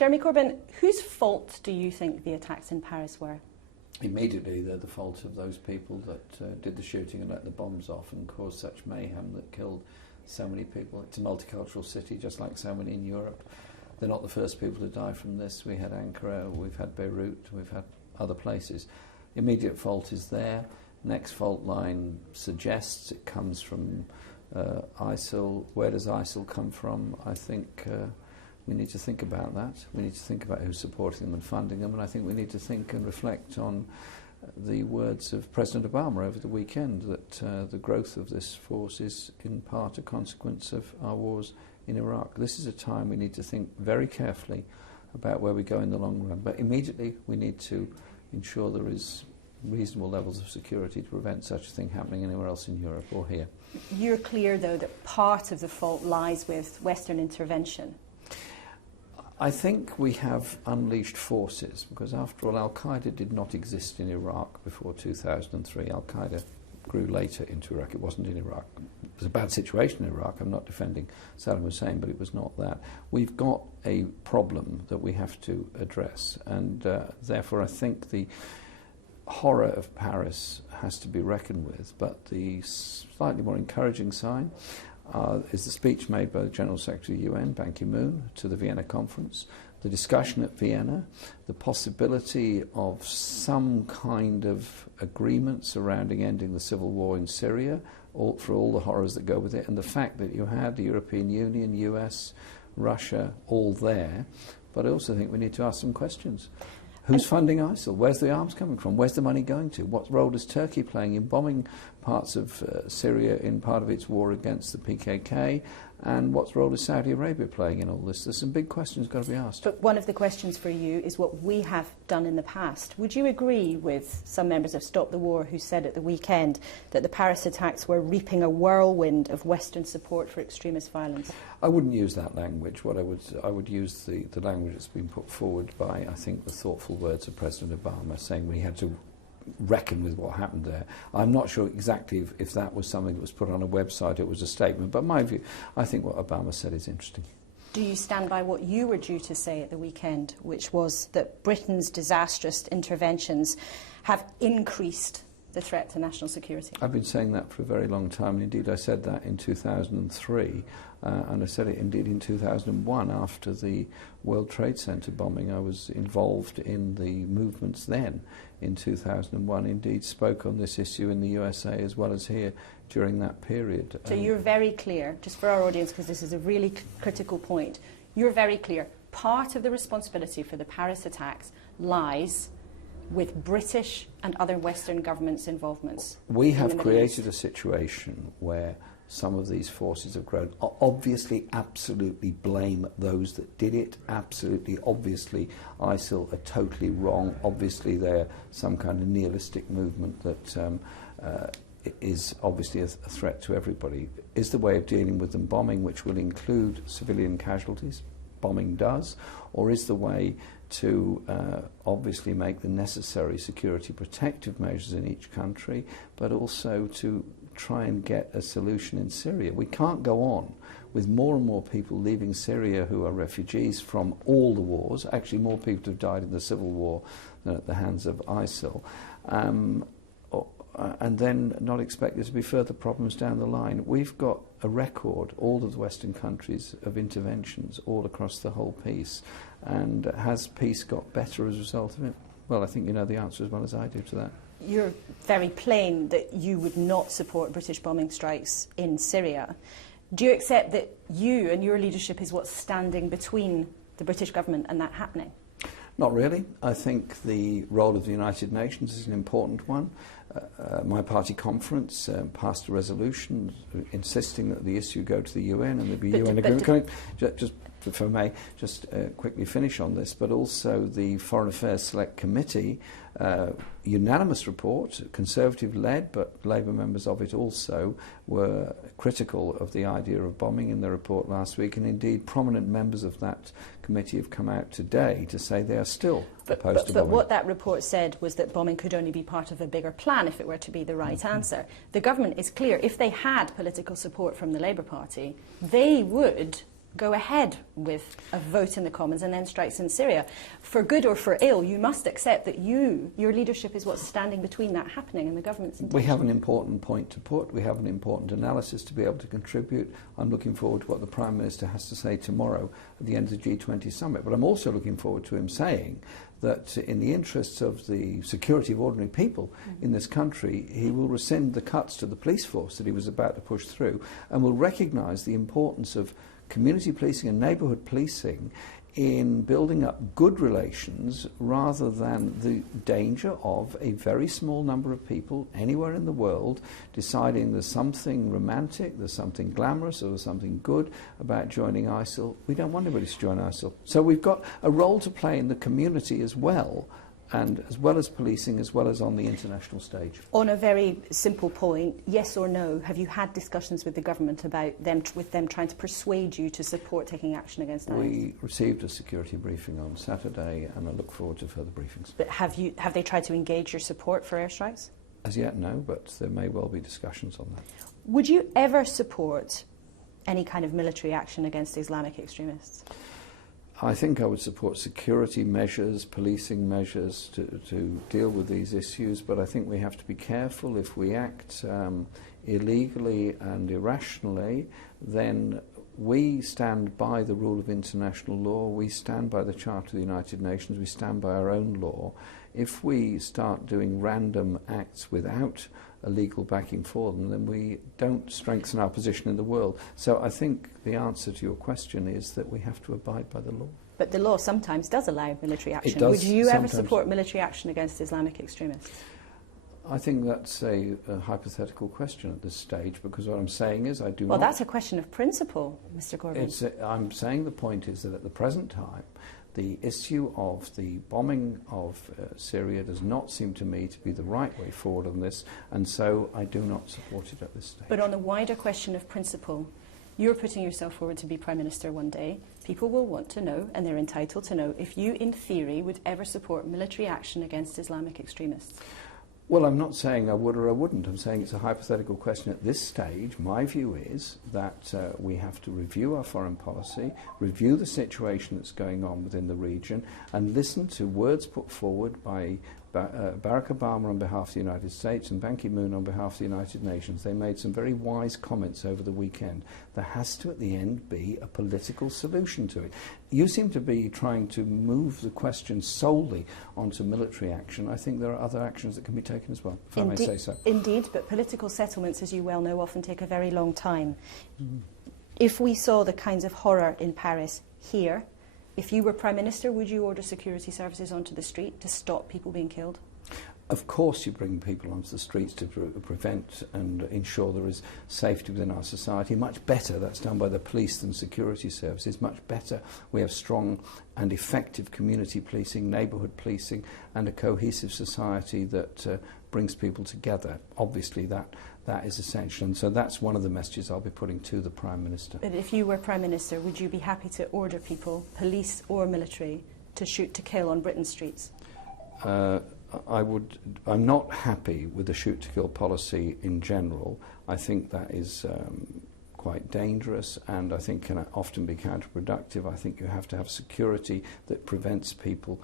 Jeremy Corbyn, whose fault do you think the attacks in Paris were? Immediately, they're the fault of those people that did the shooting and let the bombs off and caused such mayhem that killed so many people. It's a multicultural city, just like so many in Europe. They're not the first people to die from this. We had Ankara, we've had Beirut, we've had other places. Immediate fault is there. Next fault line suggests it comes from ISIL. Where does ISIL come from? I think we need to think about that. We need to think about who's supporting them and funding them, and I think we need to think and reflect on the words of President Obama over the weekend, that the growth of this force is in part a consequence of our wars in Iraq. This is a time we need to think very carefully about where we go in the long run, but immediately we need to ensure there is reasonable levels of security to prevent such a thing happening anywhere else in Europe or here. You're clear, though, that part of the fault lies with Western intervention. I think we have unleashed forces, because after all, Al-Qaeda did not exist in Iraq before 2003. Al-Qaeda grew later into Iraq. It wasn't in Iraq. It was a bad situation in Iraq. I'm not defending Saddam Hussein, but it was not that. We've got a problem that we have to address, and therefore I think the horror of Paris has to be reckoned with. But the slightly more encouraging sign is the speech made by the General Secretary of the UN, Ban Ki-moon, to the Vienna conference, the discussion at Vienna, the possibility of some kind of agreement surrounding ending the civil war in Syria, for all the horrors that go with it, and the fact that you had the European Union, US, Russia, all there. But I also think we need to ask some questions. Who's funding ISIL? Where's the arms coming from? Where's the money going to? What role is Turkey playing in bombing parts of Syria in part of its war against the PKK? And what role is Saudi Arabia playing in all this? There's some big questions got to be asked. But one of the questions for you is what we have done in the past. Would you agree with some members of Stop the War who said at the weekend that the Paris attacks were reaping a whirlwind of Western support for extremist violence? I wouldn't use that language. What I would use the language that's been put forward by, I think, the thoughtful words of President Obama, saying we had to reckon with what happened there. I'm not sure exactly if that was something that was put on a website, it was a statement, but my view, I think what Obama said is interesting. Do you stand by what you were due to say at the weekend, which was that Britain's disastrous interventions have increased the threat to national security? I've been saying that for a very long time, and indeed I said that in 2003, and I said it indeed in 2001 after the World Trade Center bombing. I was involved in the movements then in 2001, indeed spoke on this issue in the USA as well as here during that period. So you're very clear, just for our audience, because this is a really critical point, you're very clear. Part of the responsibility for the Paris attacks lies with British and other Western governments' involvements. We have created a situation where some of these forces have grown. Obviously, absolutely blame those that did it. Absolutely, obviously, ISIL are totally wrong. Obviously, they're some kind of nihilistic movement that is obviously a threat to everybody. Is the way of dealing with them bombing, which will include civilian casualties? Bombing does. Or is the way to obviously make the necessary security protective measures in each country, but also to try and get a solution in Syria? We can't go on with more and more people leaving Syria who are refugees from all the wars. Actually, more people have died in the civil war than at the hands of ISIL. And then not expect there to be further problems down the line. We've got a record, all of the Western countries, of interventions all across the whole piece. And has peace got better as a result of it? Well, I think you know the answer as well as I do to that. You're very plain that you would not support British bombing strikes in Syria. Do you accept that you and your leadership is what's standing between the British government and that happening? Not really. I think the role of the United Nations is an important one. My party conference passed a resolution insisting that the issue go to the UN and there be UN agreement. Just if I may just quickly finish on this, but also the Foreign Affairs Select Committee, unanimous report, Conservative-led, but Labour members of it also were critical of the idea of bombing in their report last week, and indeed prominent members of that committee have come out today to say they are still opposed to bombing. But what that report said was that bombing could only be part of a bigger plan if it were to be the right answer. The government is clear. If they had political support from the Labour Party, they would go ahead with a vote in the Commons and then strikes in Syria. For good or for ill, you must accept that your leadership is what's standing between that happening and the government's intention. We have an important point to put. We have an important analysis to be able to contribute. I'm looking forward to what the Prime Minister has to say tomorrow at the end of the G20 summit. But I'm also looking forward to him saying that in the interests of the security of ordinary people in this country, he will rescind the cuts to the police force that he was about to push through and will recognise the importance of community policing and neighbourhood policing in building up good relations rather than the danger of a very small number of people anywhere in the world deciding there's something romantic, there's something glamorous, or there's something good about joining ISIL. We don't want anybody to join ISIL. So we've got a role to play in the community as well, and as well as policing, as well as on the international stage. On a very simple point, yes or no, have you had discussions with the government about them trying to persuade you to support taking action against ISIS? We received a security briefing on Saturday, and I look forward to further briefings. But have they tried to engage your support for airstrikes? As yet, no, but there may well be discussions on that. Would you ever support any kind of military action against Islamic extremists? I think I would support security measures, policing measures to deal with these issues, but I think we have to be careful. If we act illegally and irrationally, then we stand by the rule of international law, we stand by the Charter of the United Nations, we stand by our own law. If we start doing random acts without a legal backing for them, then we don't strengthen our position in the world. So I think the answer to your question is that we have to abide by the law. But the law sometimes does allow military action. It does. Would you ever Sometimes. support military action against Islamic extremists? I think that's a hypothetical question at this stage, because what I'm saying is I do Well, not... that's a question of principle, Mr. Corbyn. I'm saying the point is that at the present time, the issue of the bombing of Syria does not seem to me to be the right way forward on this, and so I do not support it at this stage. But on the wider question of principle, you're putting yourself forward to be Prime Minister one day. People will want to know, and they're entitled to know, if you, in theory, would ever support military action against Islamic extremists. Well, I'm not saying I would or I wouldn't. I'm saying it's a hypothetical question at this stage. My view is that we have to review our foreign policy, review the situation that's going on within the region, and listen to words put forward by Barack Obama on behalf of the United States and Ban Ki-moon on behalf of the United Nations. They made some very wise comments over the weekend. There has to, at the end, be a political solution to it. You seem to be trying to move the question solely onto military action. I think there are other actions that can be taken as well, if I may say so. Indeed, but political settlements, as you well know, often take a very long time. If we saw the kinds of horror in Paris here, if you were Prime Minister, would you order security services onto the street to stop people being killed? Of course you bring people onto the streets to prevent and ensure there is safety within our society. Much better, that's done by the police than security services. Much better, we have strong and effective community policing, neighbourhood policing, and a cohesive society that brings people together. Obviously that is essential, and so that's one of the messages I'll be putting to the Prime Minister. But if you were Prime Minister, would you be happy to order people, police or military, to shoot to kill on Britain's streets? I'm not happy with the shoot-to-kill policy in general. I think that is quite dangerous, and I think can often be counterproductive. I think you have to have security that prevents people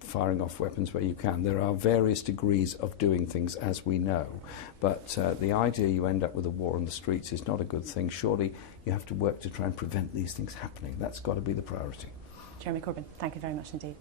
firing off weapons where you can. There are various degrees of doing things, as we know, but the idea you end up with a war on the streets is not a good thing. Surely you have to work to try and prevent these things happening. That's got to be the priority. Jeremy Corbyn, thank you very much indeed.